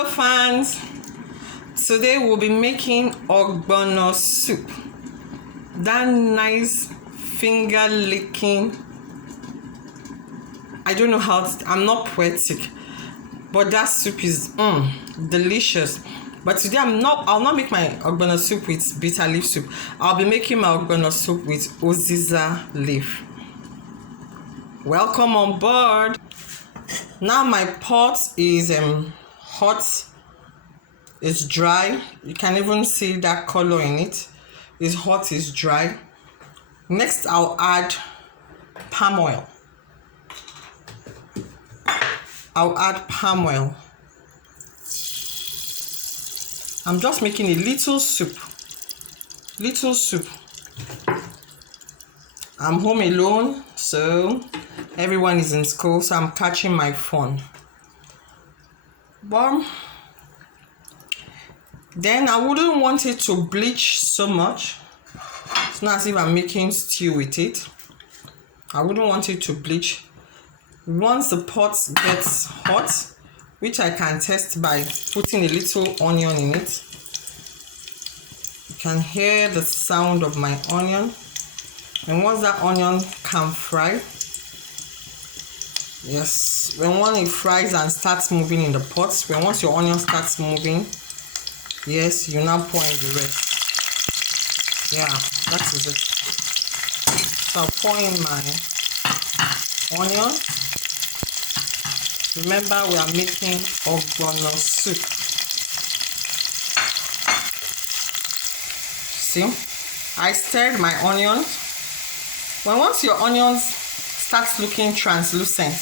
Hello fans, today we'll be making Ogbono soup. That nice finger licking, I don't know how I'm not poetic, but that soup is delicious. But today I'll not make my Ogbono soup with bitter leaf soup. I'll be making my Ogbono soup with Uziza leaf. Welcome on board. Now my pot is hot, it's dry. You can even see that color in it. It's hot, it's dry. Next I'll add palm oil. I'm just making a little soup. I'm home alone, so everyone is in school, so I'm catching my phone. But then I wouldn't want it to bleach so much. It's not as if I'm making stew with it. I wouldn't want it to bleach. Once the pot gets hot, which I can test by putting a little onion in it. You can hear the sound of my onion. And once that onion can fry, yes, when it fries and starts moving in the pot, once your onion starts moving, yes, you now pour in the rest. Yeah, that is it. So I'll pour in my onion. Remember, we are making Ogbono soup. See, I stirred my onions. Once your onions start looking translucent,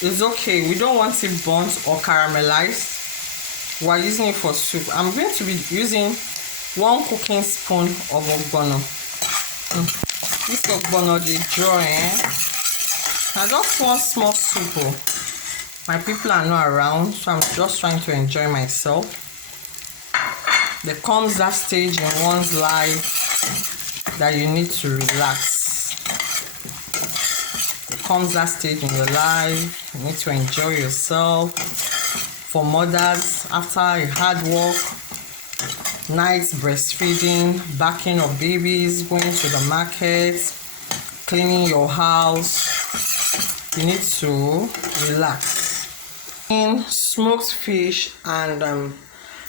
it's okay. We don't want it burnt or caramelized. We're using it for soup. I'm going to be using 1 cooking spoon of Ogbono. This Ogbono they draw I just want small soup. My people are not around, so I'm just trying to enjoy myself. There comes that stage in one's life that you need to relax. There comes that stage in your life, you need to enjoy yourself. For mothers, after a hard work, nights breastfeeding, backing of babies, going to the market, cleaning your house, you need to relax. In smoked fish, and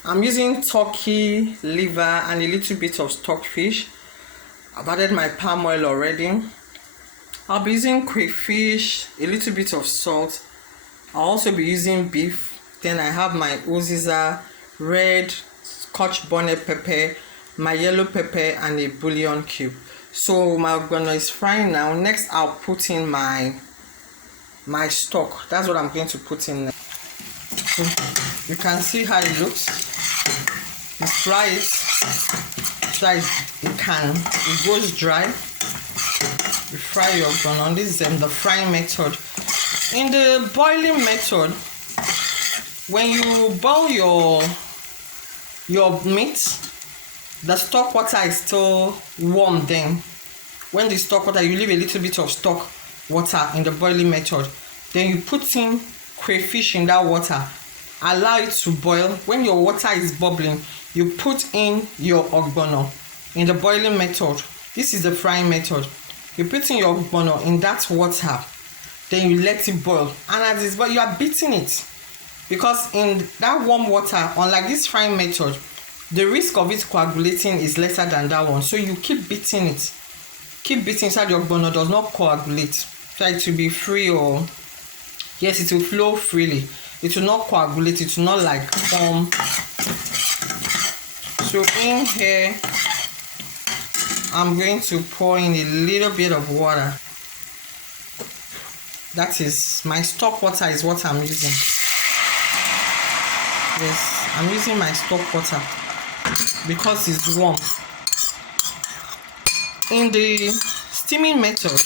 I'm using turkey liver and a little bit of stockfish. I've added my palm oil already. I'll be using crayfish, a little bit of salt. I'll also be using beef. Then I have my Uziza, red scotch bonnet pepper, my yellow pepper, and a bullion cube. So my Ogbono is frying now. Next I'll put in my stock. That's what I'm going to put in. So you can see how it looks. You fry it so it goes dry. You fry your Ogbono. This is the frying method. In the boiling method, when you boil your meat, the stock water is still warm. Then when the stock water, you leave a little bit of stock water in the boiling method. Then you put in crayfish in that water, allow it to boil. When your water is bubbling, you put in your Ogbono in the boiling method. This is the frying method. You put in your Ogbono in that water, then you let it boil, and as it's boiling, you are beating it, because in that warm water, unlike this frying method, the risk of it coagulating is lesser than that one. So you keep beating it, so the Ogbono does not coagulate. Try to be free, or yes, it will flow freely. It will not coagulate, it will not like form. So in here, I'm going to pour in a little bit of water. That is my stock water, is what I'm using. Yes, I'm using my stock water because it's warm. In the steaming method,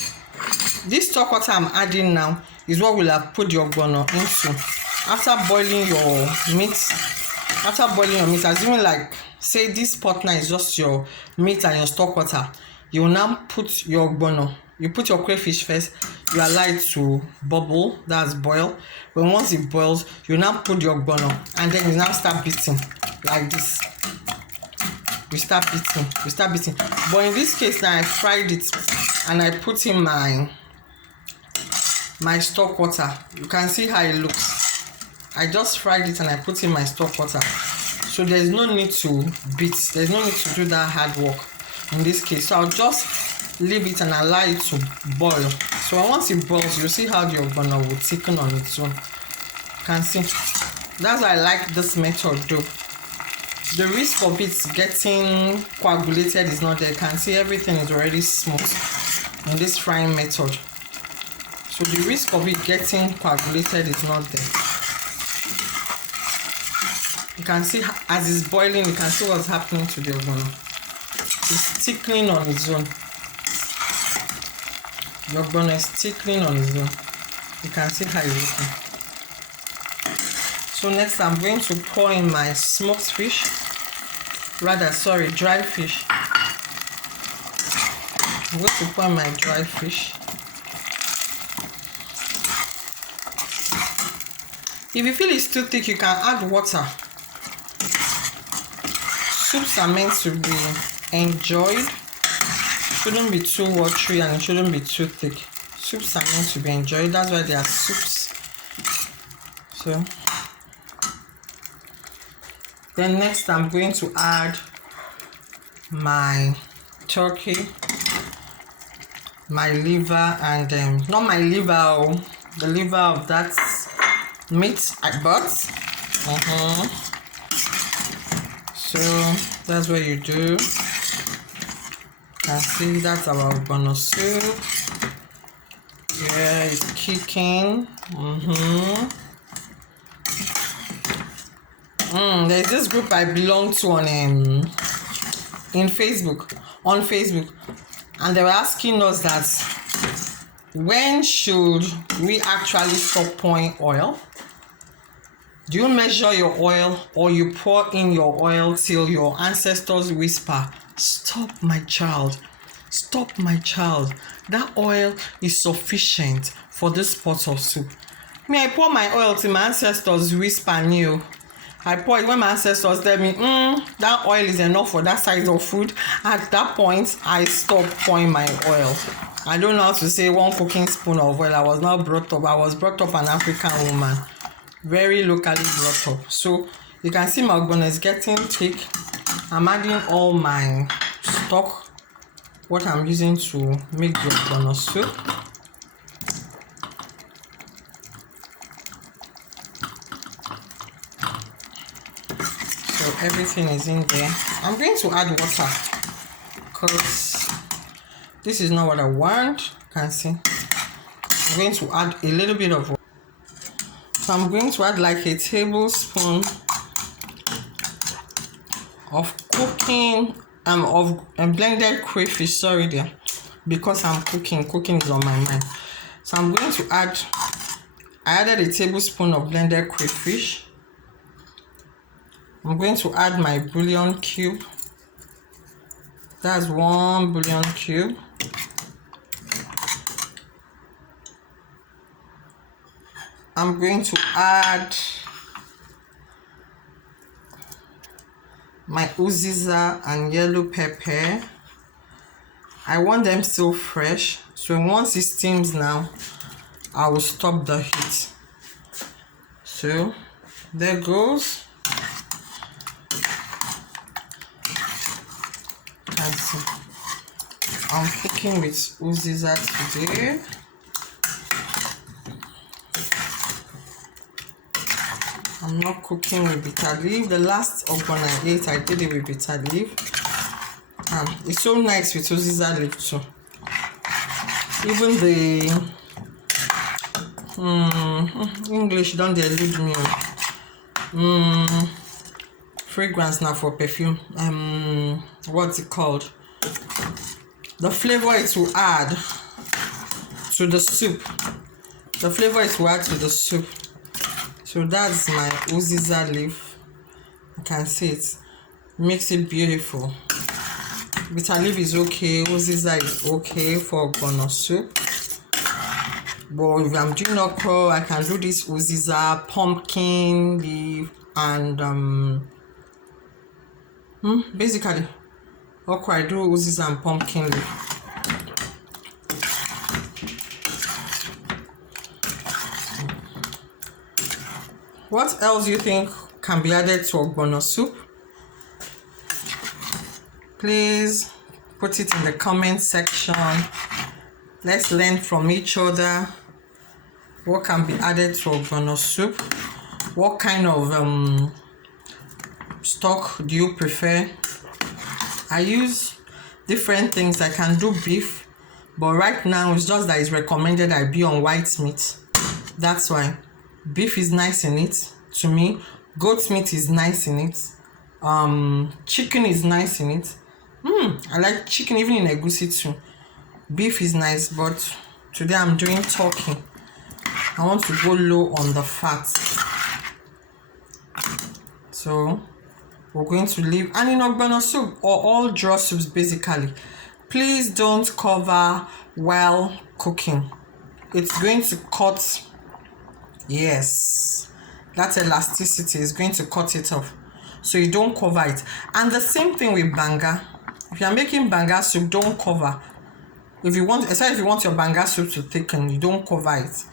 this stock water I'm adding now is what we'll have put the Ogbono into. After boiling your meat, assuming like, say this pot now is just your meat and your stock water, you will now put your Ogbono you put your crayfish first, you allow it to bubble, that's boil. When once it boils, you now put the ogbono and then you now start beating like this. You start beating. But in this case now I fried it and I put in my stock water. You can see how it looks. I just fried it and I put in my stock water. So there's no need to beat. There's no need to do that hard work in this case. So I'll just leave it and allow it to boil. So once it boils, you'll see how the ogbono will thicken on its own. You can see. That's why I like this method though. The risk of it getting coagulated is not there. You can see everything is already smooth in this frying method. So the risk of it getting coagulated is not there. You can see as it's boiling, you can see what's happening to the ogbono. It's thickening on its own. The ogbono is thickening on its own. You can see how it's looking. So next I'm going to pour in my smoked fish. Dry fish. I'm going to pour in my dry fish. If you feel it's too thick, you can add water. Soups are meant to be enjoyed. Shouldn't be too watery and it shouldn't be too thick. Soups are meant to be enjoyed. That's why they are soups. So then next I'm going to add my turkey, my liver, and not my liver, the liver of that meat I bought. So that's what you do. You can see that's our ogbono soup. Yeah, it's kicking. There's this group I belong to on Facebook, and they were asking us that when should we actually stop pouring oil? Do you measure your oil or you pour in your oil till your ancestors whisper, "Stop, my child. Stop, my child. That oil is sufficient for this pot of soup." Me, I pour my oil till my ancestors whisper new. I pour it when my ancestors tell me, that oil is enough for that size of food. At that point, I stop pouring my oil. I don't know how to say 1 cooking spoon of oil. I was brought up an African woman. Very locally brought up. So you can see my ogbono is getting thick. I'm adding all my stock, what I'm using to make the ogbono soup. So everything is in there. I'm going to add water because this is not what I want. You can see. I'm going to add a little bit of water. So I'm going to add like a tablespoon of blended crayfish. Sorry there, because I'm cooking is on my mind. So I'm going to I added a tablespoon of blended crayfish. I'm going to add my bullion cube. That's 1 bullion cube. I'm going to add my Uziza and yellow pepper. I want them still fresh. So once it steams now, I will stop the heat. So there goes. I'm cooking with Uziza today. I'm not cooking with bitter leaf. The last ogbono I ate, I did it with bitter leaf. It's so nice with Uziza leaf too. Even the English don't elude me. Fragrance now for perfume. What's it called? The flavor it will add to the soup. So that's my Uziza leaf. You can see it. Makes it beautiful. bitter leaf is okay, Uziza is okay for ogbono soup. But if I'm doing okra, I can do this Uziza, pumpkin leaf, and basically okra I do Uziza and pumpkin leaf. What else do you think can be added to ogbono soup? Please put it in the comment section. Let's learn from each other. What can be added to ogbono soup? What kind of stock do you prefer? I use different things. I can do beef, but right now it's just that it's recommended I be on white meat. That's why beef is nice in it to me. Goat meat is nice in it. Chicken is nice in it. I like chicken even in egusi too. Beef is nice, but today I'm doing turkey. I want to go low on the fat, so we're going to leave. And in ogbono soup or all draw soups basically, please don't cover while cooking. It's going to cut. Yes, that elasticity is going to cut it off, so you don't cover it. And the same thing with banga. If you're making banga soup, don't cover. If you want, especially if you want your banga soup to thicken, you don't cover it.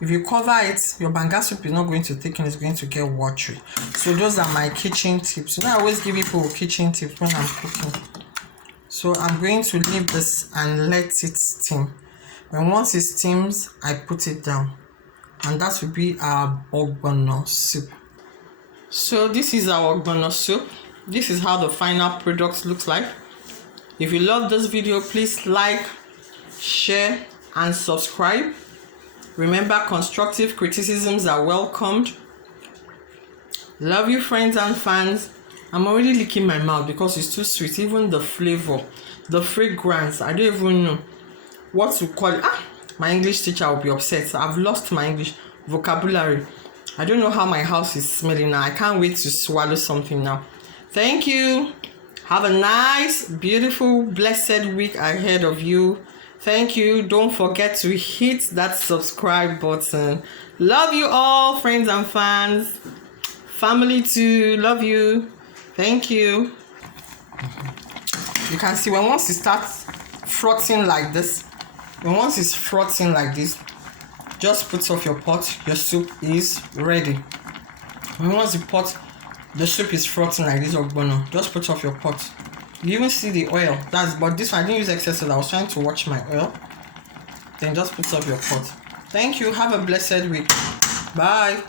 If you cover it, your banga soup is not going to thicken, it's going to get watery. So those are my kitchen tips. You know, I always give people kitchen tips when I'm cooking. So I'm going to leave this and let it steam. When once it steams, I put it down. And that will be our ogbono soup. So this is our ogbono soup. This is how the final product looks like. If you love this video, please like, share, and subscribe. Remember, constructive criticisms are welcomed. Love you, friends and fans. I'm already licking my mouth because it's too sweet. Even the flavor, the fragrance, I don't even know what to call it. My English teacher will be upset. I've lost my English vocabulary. I don't know how my house is smelling now. I can't wait to swallow something now. Thank you. Have a nice, beautiful, blessed week ahead of you. Thank you. Don't forget to hit that subscribe button. Love you all, friends and fans. Family too. Love you. Thank you. You can see when once it starts frothing like this, just put off your pot. Your soup is ready. When once the soup is frothing like this, ogbono, just put off your pot. You even see the oil. But this one I didn't use excess oil. I was trying to watch my oil. Then just put off your pot. Thank you. Have a blessed week. Bye.